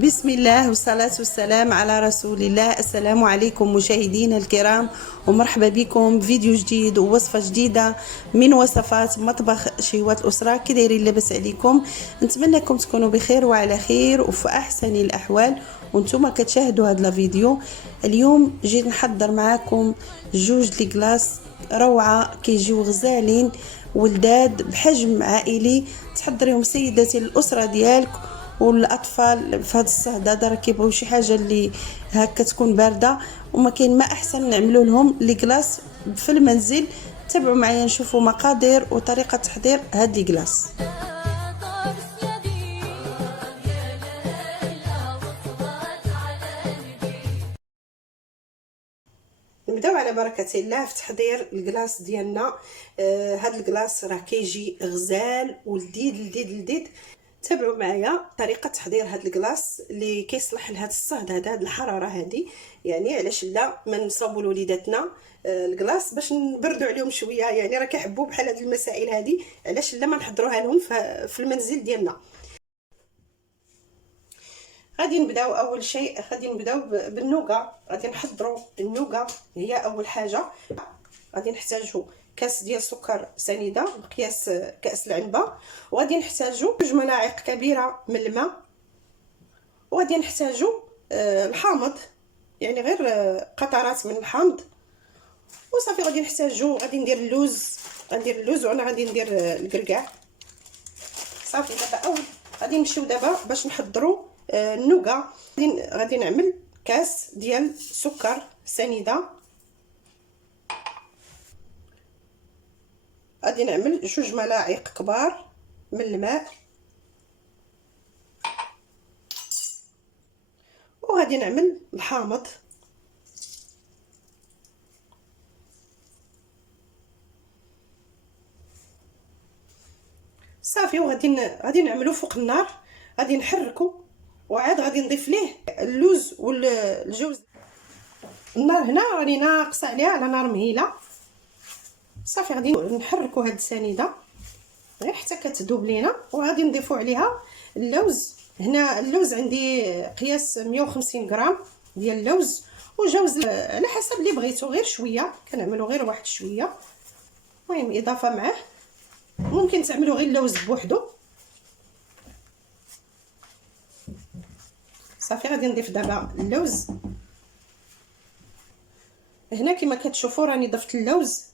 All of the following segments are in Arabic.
بسم الله والصلاة والسلام على رسول الله. السلام عليكم مشاهدينا الكرام، ومرحبا بكم فيديو جديد ووصفة جديدة من وصفات مطبخ شهوات الأسرة. كي دايرين؟ لاباس عليكم؟ نتمنىكم تكونوا بخير وعلى خير وفي أحسن الأحوال وانتم كتشاهدوا هذا الفيديو. اليوم جيت نحضر معاكم جوج لي كلاص روعة، كيجيو غزالين ولداد بحجم عائلي. تحضريهم سيداتي الأسرة ديالك والاطفال في هذا الصهد هذا، راه كيبغيو شي حاجه اللي هكا تكون بارده، وما كاين ما احسن نعملوا لهم لي كلاص في المنزل. تابعوا معايا نشوفوا مقادير وطريقه تحضير هاد لي كلاص. نبداو على بركه الله في تحضير الكلاص ديالنا. هاد الكلاص راه كيجي غزال ولذيذ لذيذ لذيذ. تابعوا معايا طريقه تحضير هاد الكلاص اللي كيصلح لهاد الصهد هذا، هاد الحراره هذه. يعني علاش لا ما نصاوبوا لوليداتنا الكلاص باش نبردوا عليهم شويه، يعني راه كيحبوا بحال هاد المسائل هذه، علاش لا ما نحضروها لهم في المنزل ديالنا. غادي نبداو اول شيء، غادي نبداو بالنوغا. غادي نحضروا النوغا، هي اول حاجه. غادي نحتاجوا كاس ديال سكر سنيده بقياس كاس العنبه، وغادي نحتاجوا 2 ملاعق كبيره من الماء، وغادي نحتاجوا الحامض، يعني غير قطرات من الحامض وصافي. غادي نحتاجوا، غادي ندير اللوز، غندير اللوز وانا غادي ندير الكركاع صافي. دابا غادي نمشيو دابا باش نحضروا النوغا. غادي نعمل كاس ديال سكر سنيده، غادي نعمل 2 ملاعق كبار من الماء، وغادي نعمل الحامض صافي. وغادي نعملو فوق النار، غادي نحركو، وعاد غادي نضيف ليه اللوز والجوز. النار هنا راني ناقصه عليها على نار مهيله صافي. غادي نحركو هاد السنيده غير حتى كتذوب لينا، وغادي نضيفو عليها اللوز. هنا اللوز عندي قياس 150 غرام ديال اللوز، وجوز على حسب اللي بغيتو، غير شويه كنعملو غير واحد شويه. المهم اضافه معاه، ممكن تعملوا غير اللوز بوحدو صافي. غادي نضيف دابا اللوز هنا كما كتشوفوا، راني ضفت اللوز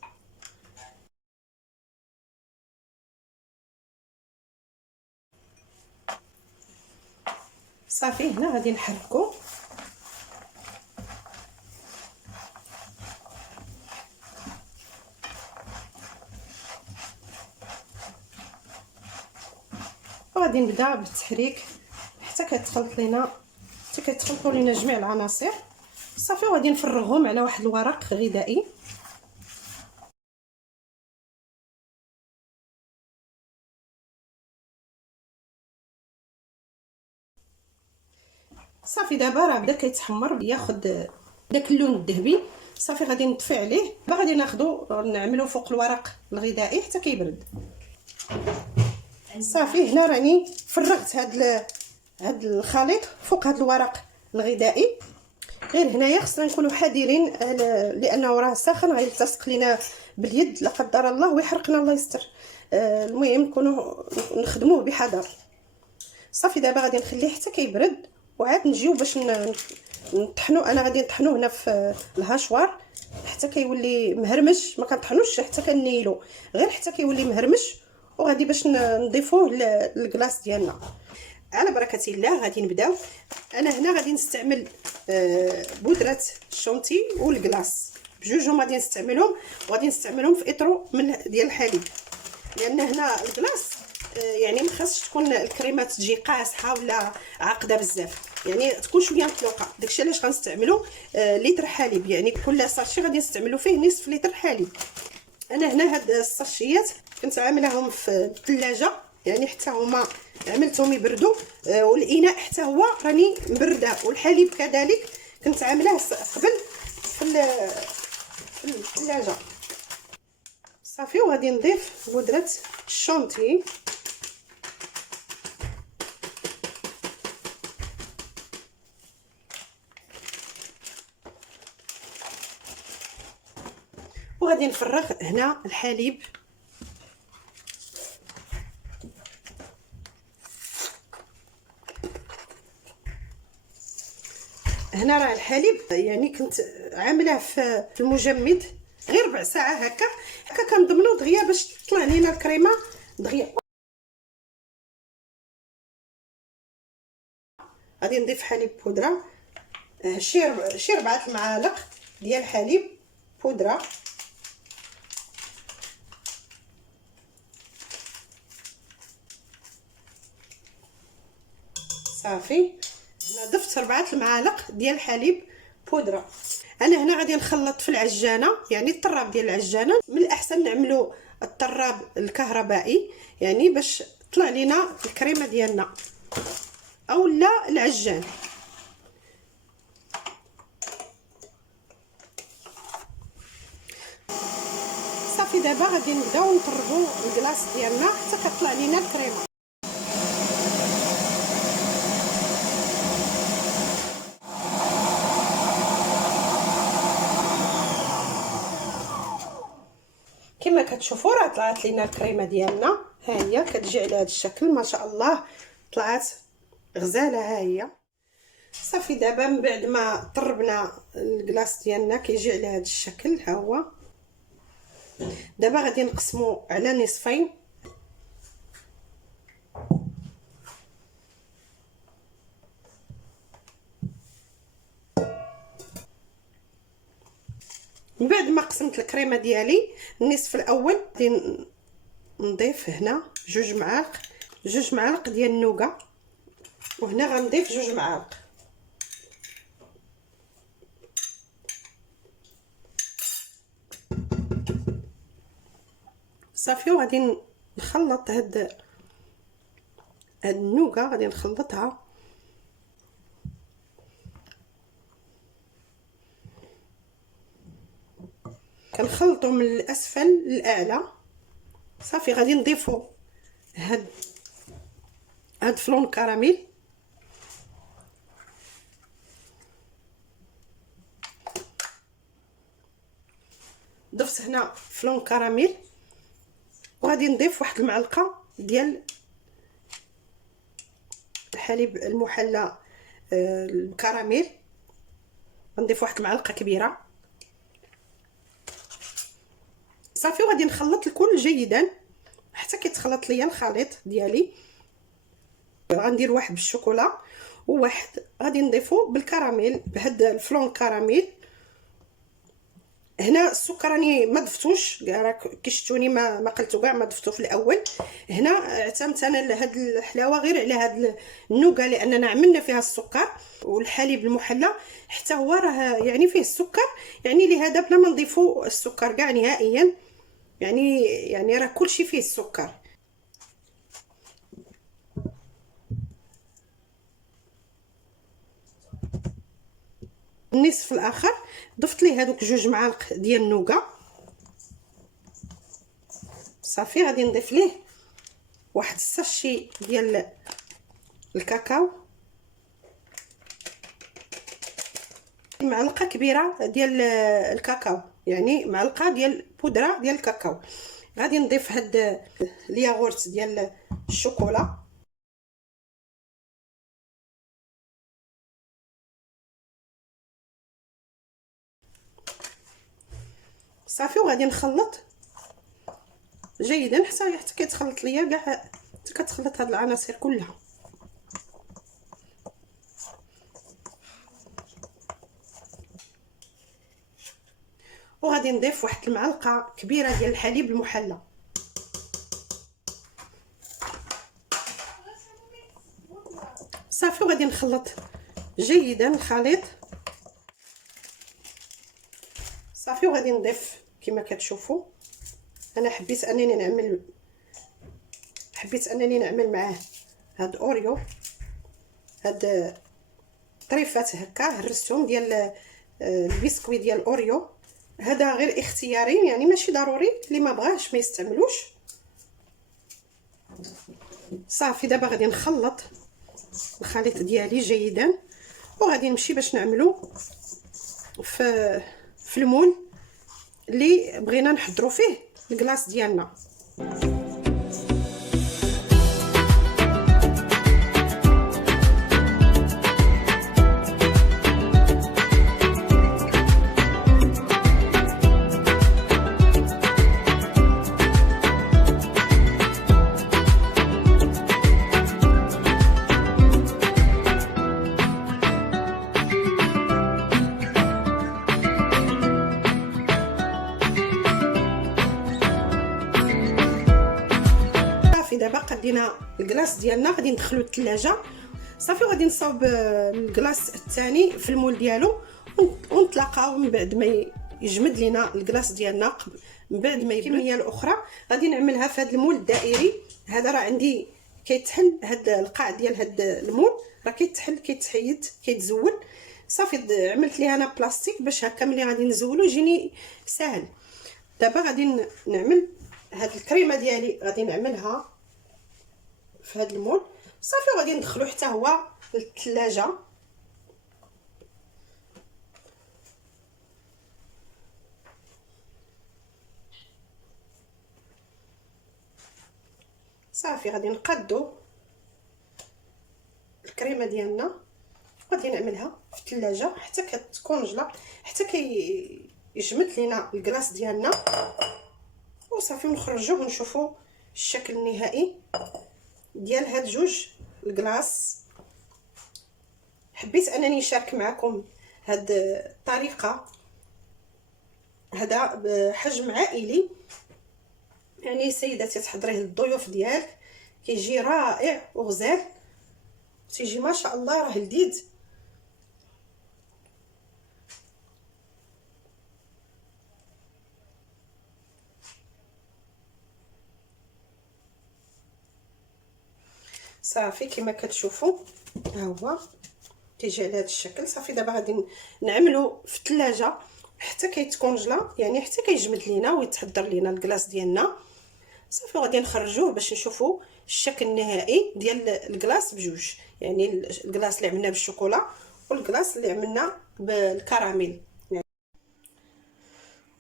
صافي. هنا غادي نحركو، وغادي نبدا بالتحريك حتى كتخلطوا لينا جميع العناصر صافي. وغادي نفرغهم على واحد الورق غذائي صافي. دابا راه بدا كيتحمر، ياخذ داك اللون الذهبي صافي. غادي نطفي عليه، دابا غادي نعملو فوق الورق الغذائي حتى كيبرد صافي. هنا راني فرغت هاد الخليط فوق هاد الورق الغذائي. غير هنايا خصنا نكونوا حذرين لانه راه ساخن، غيلتصق لينا باليد لا قدر الله ويحرقنا، الله يستر. المهم نكونوا نخدموه بحذر صافي. دابا غادي نخليه حتى كيبرد، وعاد نجيو باش نطحنو. انا غادي نطحنو هنا في الهاشوار حتى كيولي مهرمش، ما كنطحنوش حتى كنيلو، غير حتى كيولي مهرمش. وغادي باش نضيفوه للكلاص ديالنا على بركه الله. غادي نبداو. انا هنا غادي نستعمل بودره الشونتي والكلاص بجوجهم، غادي نستعملهم في اطرو من ديال الحليب، لان هنا الكلاص يعني ما خاصش تكون الكريمات تجي قاصحه ولا عاقده بزاف، يعني تكون شويه مطلوقه. داكشي علاش غنستعملوا لتر حليب، يعني كل ساشي غادي نستعملوا فيه نصف لتر حليب. انا هنا هاد الساشيات كنت عاملاهم في الثلاجه، يعني حتى هما عملتهم يبردوا، والاناء حتى هو راني مبرده، والحليب كذلك كنت عاملاه قبل في الثلاجه صافي. وغادي نضيف بودره الشونتي وغادي نفرغ هنا الحليب. هنا راه الحليب يعني كنت عاملاه في المجمد غير ربع ساعه هكا كنضمنوا دغيا باش تطلع لينا الكريمه دغيا. غادي نضيف حليب بودره، شي 4 المعالق ديال الحليب بودره. صافي هنا ضفت 4 المعالق ديال الحليب بودره. انا هنا غادي نخلط في العجانه، يعني الطراب ديال العجانه. من الاحسن نعملوا الطراب الكهربائي يعني باش طلع لينا الكريمه ديالنا، او لا العجان. صافي دابا غادي نبداو نطربوا الكلاص ديالنا حتى كطلع لينا الكريمه. كما كتشوفوا راه طلعت لينا الكريمه ديالنا، ها هي كتجي على هذا الشكل ما شاء الله، طلعت غزاله. ها هي صافي دابا من بعد ما طربنا الكلاص ديالنا كيجي على هذا الشكل. ها هو دابا غادي نقسمو على نصفين. من بعد ما قسمت الكريمه ديالي النصف الاول غادي نضيف هنا 2 معالق ديال النوغا، وهنا غنضيف 2 معالق. صافي وغادي نخلط هاد النوغا، غادي نخلطها كنخلطو من الاسفل للاعلى. صافي غادي نضيفو هاد فلون كراميل. ضفت هنا فلون كراميل، وغادي نضيف 1 المعلقه ديال الحليب المحلى الكراميل. غنضيف 1 المعلقه كبيره. صافي وغادي نخلط الكل جيدا حتى كيتخلط ليا الخليط ديالي. غندير واحد بالشوكولا وواحد غادي نضيفو بالكراميل، بهاد الفلون كراميل. هنا السكر راني ما ضفتوش كاع، راه كي شفتوني ما قلتو كاع، ما ضفتو في الاول. هنا اعتمدت انا لهاد الحلاوه غير على هاد النوغا لاننا عملنا فيها السكر، والحليب المحلى حتى هو راه يعني فيه السكر، يعني لهذا بلا ما نضيفو السكر كاع نهائيا، يعني راه كلشي فيه السكر. النصف الاخر ضفت ليه هذوك 2 معالق ديال النوغا. صافي غادي نضيف ليه واحد الساشي ديال الكاكاو، معلقه كبيره ديال الكاكاو، يعني معلقه ديال بودره ديال الكاكاو. غادي نضيف هاد الياغورت ديال الشوكولا. صافي وغادي نخلط جيدا حتى كيتخلط ليا كاع، حتى كتخلط هاد العناصر كلها. وغادي نضيف 1 المعلقه كبيره ديال الحليب المحلى. صافي وغادي نخلط جيدا الخليط. صافي وغادي نضيف كما كتشوفوا، انا حبيت انني نعمل معاه هاد اوريو، هاد طريفات هكا هرستهم ديال البسكويت ديال الاوريو. هذا غير اختياري، يعني ماشي ضروري، اللي ما بغاش ما يستعملوش. صافي دابا غادي نخلط الخليط ديالي جيدا، وغادي نمشي باش نعملو في المول. اللي بغينا نحضروا فيه الكلاص ديالنا. دابا قدينا الكلاص ديالنا، غادي ندخلو الثلاجه صافي، وغادي نصاوب الكلاص الثاني في المول ديالو، ونتلاقاو من بعد ما يجمد لينا الكلاص ديالنا. من بعد ما الكميه الاخرى غادي نعملها في هذا المول الدائري. هذا راه عندي كيتحل، هذا القاع ديال هذا المول راه كيتحل، كيتحيد، كيتزول صافي. عملت ليه انا بلاستيك باش هكا ملي غادي نزولو يجيني ساهل. دابا غادي نعمل هاد الكريمه ديالي، غادي نعملها في هذا المول صافي، وغادي ندخلو حتى هو للثلاجه. صافي غادي نقادو الكريمه ديالنا، غادي نعملها في الثلاجه حتى كتكونجلا، حتى يجمد لينا الكلاص ديالنا وصافي، ونخرجوه ونشوفوا الشكل النهائي ديال هاد جوج الكلاص. حبيت انني نشارك معكم هاد الطريقه، هذا بحجم عائلي، يعني سيداتي تحضريه للضيوف ديالك كيجي رائع وغزال، تيجي ما شاء الله راه لذيذ. صافي كما كتشوفوا ها هو كيجي على هذا الشكل. صافي دابا غادي نعملو في الثلاجه حتى كيتكونجلا، يعني حتى كيجمد لينا ويتحضر لينا الكلاص ديالنا صافي، وغادي نخرجوه باش نشوفوا الشكل النهائي ديال الكلاص بجوج، يعني الكلاص اللي عملنا بالشوكولا والكلاص اللي عملنا بالكراميل.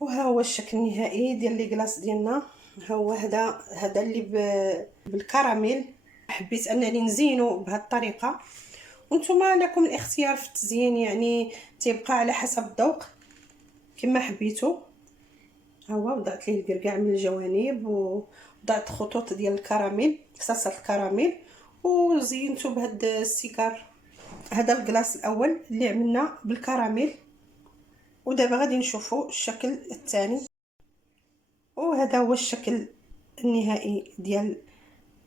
وها هو الشكل النهائي ديال الكلاص ديالنا. ها هو هذا اللي بالكراميل. حبيت انني نزينو بهذه الطريقه، وانتم لكم الاختيار في التزيين، يعني تيبقى على حسب الذوق كما حبيتو. ها هو وضعت ليه الكركاع من الجوانب، وضعت خطوط ديال الكراميل، صلصه الكراميل، وزينته بهذا السيكار. هذا الكلاص الاول اللي عملنا بالكراميل، ودابا غادي نشوفوا الشكل الثاني. وهذا هو الشكل النهائي ديال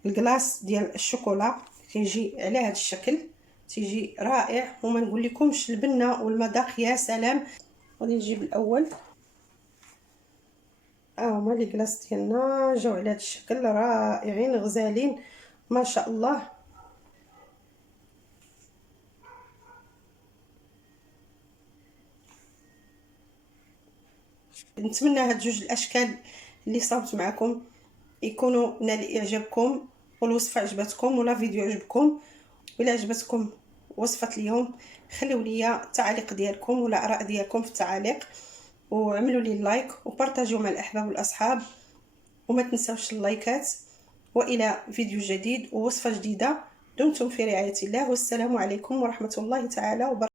الكلاص ديال الشوكولا، كيجي على هذا الشكل، تيجي رائع وما نقول لكمش البنه والمذاق يا سلام. غادي نجيب الاول، هما لي كلاص ديالنا جاو على هذا الشكل رائعين غزالين ما شاء الله. نتمنى هاد جوج الاشكال اللي صاوبت معكم يكونوا نال اعجابكم، والوصفه عجبتكم ولا فيديو عجبكم. ولا عجبتكم وصفه اليوم خليوا لي التعاليق ديالكم ولا اراء ديالكم في التعاليق، وعملوا لي لايك وبارطاجيو مع الاحباب والاصحاب، وما تنساوش اللايكات. والى فيديو جديد ووصفه جديده، دمتم في رعايه الله، والسلام عليكم ورحمه الله تعالى وبركاته.